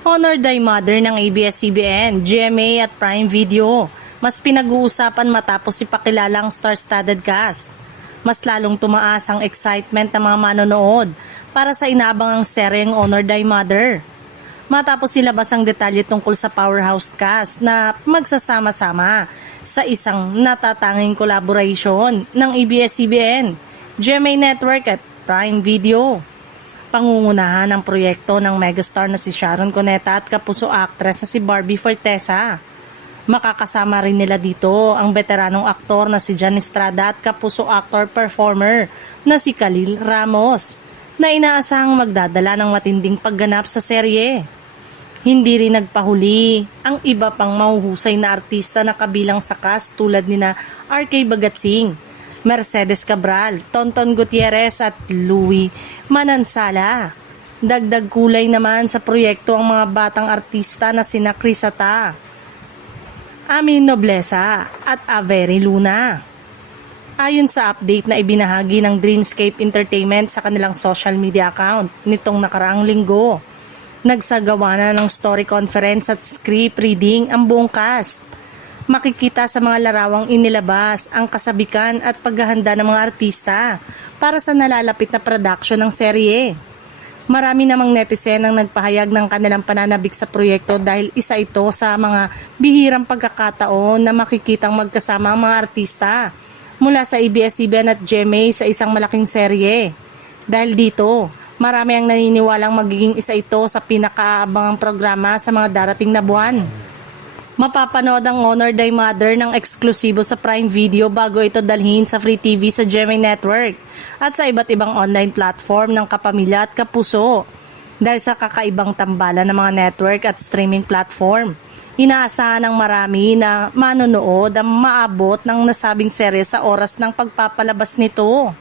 Honor Thy Mother ng ABS-CBN, GMA at Prime Video. Mas pinag-uusapan matapos ipakilalang star-studded cast. Mas lalong tumaas ang excitement ng mga manonood para sa inaabangang seryeng Honor Thy Mother. Matapos ilabas ang detalye tungkol sa powerhouse cast na magsasama-sama sa isang natatanging collaboration ng ABS-CBN, GMA Network at Prime Video. Pangungunahan ng proyekto ng megastar na si Sharon Cuneta at kapuso actress na si Barbie Fortesa. Makakasama rin nila dito ang veteranong aktor na si Jan Estrada at kapuso actor-performer na si Khalil Ramos na inaasahang magdadala ng matinding pagganap sa serye. Hindi rin nagpahuli ang iba pang mahuhusay na artista na kabilang sa cast tulad nina RK Bagatsing, Mercedes Cabral, Tonton Gutierrez at Louie Manansala. Dagdag kulay naman sa proyekto ang mga batang artista na sina Chris Ata, Amin Nobleza at Avery Luna. Ayon sa update na ibinahagi ng Dreamscape Entertainment sa kanilang social media account nitong nakaraang linggo, nagsagawa na ng story conference at script reading ang buong cast. Makikita sa mga larawang inilabas ang kasabikan at paghahanda ng mga artista para sa nalalapit na production ng serye. Marami namang netizen ang nagpahayag ng kanilang pananabik sa proyekto dahil isa ito sa mga bihirang pagkakataon na makikitang magkasama ang mga artista mula sa ABS-CBN at GMA sa isang malaking serye. Dahil dito, marami ang naniniwalang magiging isa ito sa pinakaabangang programa sa mga darating na buwan. Mapapanood ang Honor Thy Mother ng eksklusibo sa Prime Video bago ito dalhin sa Free TV sa GMA Network at sa iba't ibang online platform ng kapamilya at kapuso. Dahil sa kakaibang tambalan ng mga network at streaming platform, inaasahan ng marami na manonood ang maabot ng nasabing serye sa oras ng pagpapalabas nito.